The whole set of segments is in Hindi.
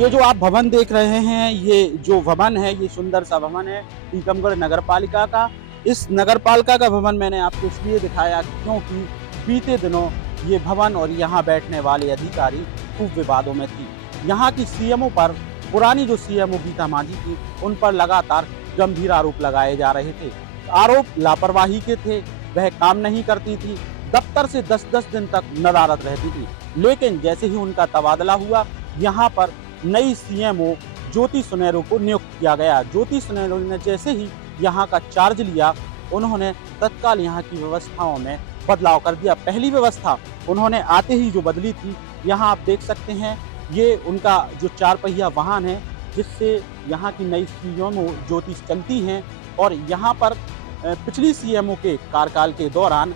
ये जो आप भवन देख रहे हैं, ये जो भवन है, ये सुंदर सा भवन है टीकमगढ़ नगर पालिका का। इस नगर पालिका का भवन मैंने आपको इसलिए दिखाया क्योंकि बीते दिनों ये भवन और यहाँ बैठने वाले अधिकारी खूब विवादों में थी। यहाँ की सीएमओ पर, पुरानी जो सीएमओ गीता मांझी थी, उन पर लगातार गंभीर आरोप लगाए जा रहे थे। आरोप लापरवाही के थे, वह काम नहीं करती थी, दफ्तर से 10-10 दिन तक नदारद रहती थी। लेकिन जैसे ही उनका तबादला हुआ, यहाँ पर नई सीएमओ ज्योति सुनेरो को नियुक्त किया गया। ज्योति सुनेरो ने जैसे ही यहाँ का चार्ज लिया, उन्होंने तत्काल यहाँ की व्यवस्थाओं में बदलाव कर दिया। पहली व्यवस्था उन्होंने आते ही जो बदली थी, यहाँ आप देख सकते हैं, ये उनका जो 4 पहिया वाहन है, जिससे यहाँ की नई सीएमओ ज्योति चलती हैं। और यहाँ पर पिछली सीएमओ के कार्यकाल के दौरान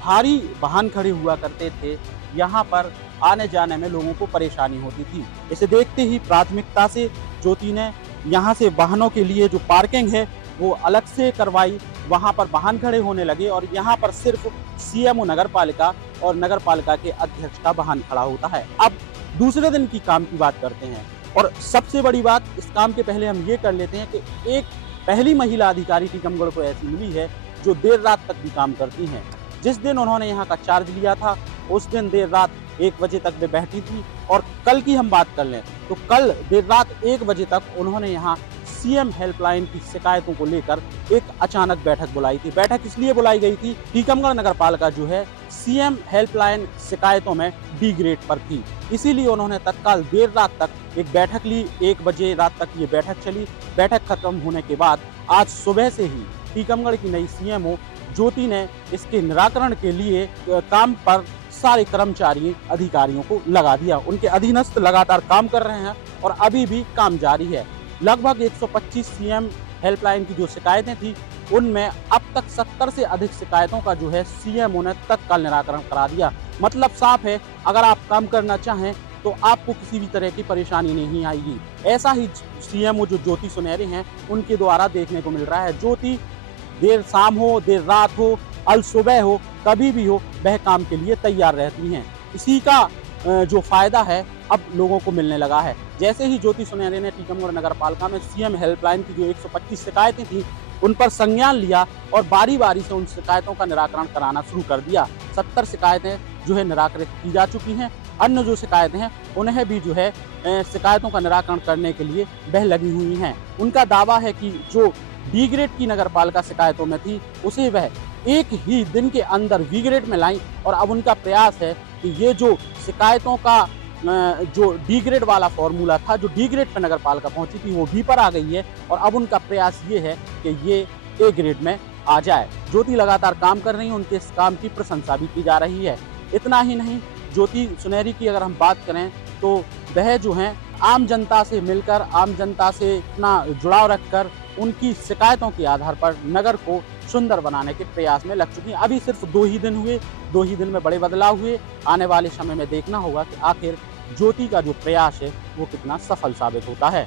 भारी वाहन खड़े हुआ करते थे, यहाँ पर आने जाने में लोगों को परेशानी होती थी। इसे देखते ही प्राथमिकता से ज्योति ने यहाँ से वाहनों के लिए जो पार्किंग है वो अलग से करवाई, वहाँ पर वाहन खड़े होने लगे और यहाँ पर सिर्फ सीएमओ नगर पालिका और नगर पालिका के अध्यक्ष का वाहन खड़ा होता है। अब दूसरे दिन की काम की बात करते हैं और सबसे बड़ी बात, इस काम के पहले हम ये कर लेते हैं कि एक पहली महिला अधिकारी टीकमगढ़ को ऐसी मिली है जो देर रात तक भी काम करती हैं। जिस दिन उन्होंने यहाँ का चार्ज लिया था, उस दिन देर रात 1 बजे तक वे बैठी थी। और कल की हम बात कर लें तो कल देर रात 1 बजे तक उन्होंने यहाँ सीएम हेल्पलाइन की शिकायतों को लेकर एक अचानक बैठक बुलाई थी। बैठक इसलिए बुलाई गई थी, टीकमगढ़ नगर पालिका जो है सीएम हेल्पलाइन शिकायतों में डी ग्रेड पर थी, इसीलिए उन्होंने तत्काल देर रात तक एक बैठक ली। 1 बजे रात तक ये बैठक चली। बैठक खत्म होने के बाद आज सुबह से ही टीकमगढ़ की नई सीएमओ ज्योति ने इसके निराकरण के लिए काम पर सारे कर्मचारी अधिकारियों को लगा दिया। उनके अधीनस्थ लगातार काम कर रहे हैं और अभी भी काम जारी है। लगभग 125 सीएम हेल्पलाइन की जो शिकायतें थी, उनमें अब तक 70 से अधिक शिकायतों का जो है सीएमओ ने तत्काल निराकरण करा दिया। मतलब साफ है, अगर आप काम करना चाहें तो आपको किसी भी तरह की परेशानी नहीं आएगी। ऐसा ही सीएमओ जो ज्योति सुनेरी हैं, उनके द्वारा देखने को मिल रहा है। ज्योति देर शाम हो, देर रात हो, अल सुबह हो, कभी भी हो, वह काम के लिए तैयार रहती हैं। इसी का जो फायदा है अब लोगों को मिलने लगा है। जैसे ही ज्योति सुनेरी ने टीकमगढ़ नगर पालिका में सीएम हेल्पलाइन की जो 125 शिकायतें थी, उन पर संज्ञान लिया और बारी बारी से उन शिकायतों का निराकरण कराना शुरू कर दिया। 70 शिकायतें जो है निराकृत की जा चुकी हैं। अन्य जो शिकायतें हैं, उन्हें भी जो है शिकायतों का निराकरण करने के लिए वह लगी हुई हैं। उनका दावा है कि जो डी ग्रेड की नगर पालिका शिकायतों में थी, उसे वह एक ही दिन के अंदर वी ग्रेड में लाई। और अब उनका प्रयास है कि ये जो शिकायतों का जो डी ग्रेड वाला फॉर्मूला था, जो डी ग्रेड पर नगर पालिका पहुंची थी, वो भी पर आ गई है। और अब उनका प्रयास ये है कि ये ए ग्रेड में आ जाए। ज्योति लगातार काम कर रही है, उनके इस काम की प्रशंसा भी की जा रही है। इतना ही नहीं, ज्योति सुनेरी की अगर हम बात करें तो वह जो हैं आम जनता से मिलकर, आम जनता से इतना जुड़ाव रखकर, उनकी शिकायतों के आधार पर नगर को सुंदर बनाने के प्रयास में लग चुकी हैं। अभी सिर्फ 2 ही दिन हुए, 2 ही दिन में बड़े बदलाव हुए। आने वाले समय में देखना होगा कि आखिर ज्योति का जो प्रयास है वो कितना सफल साबित होता है।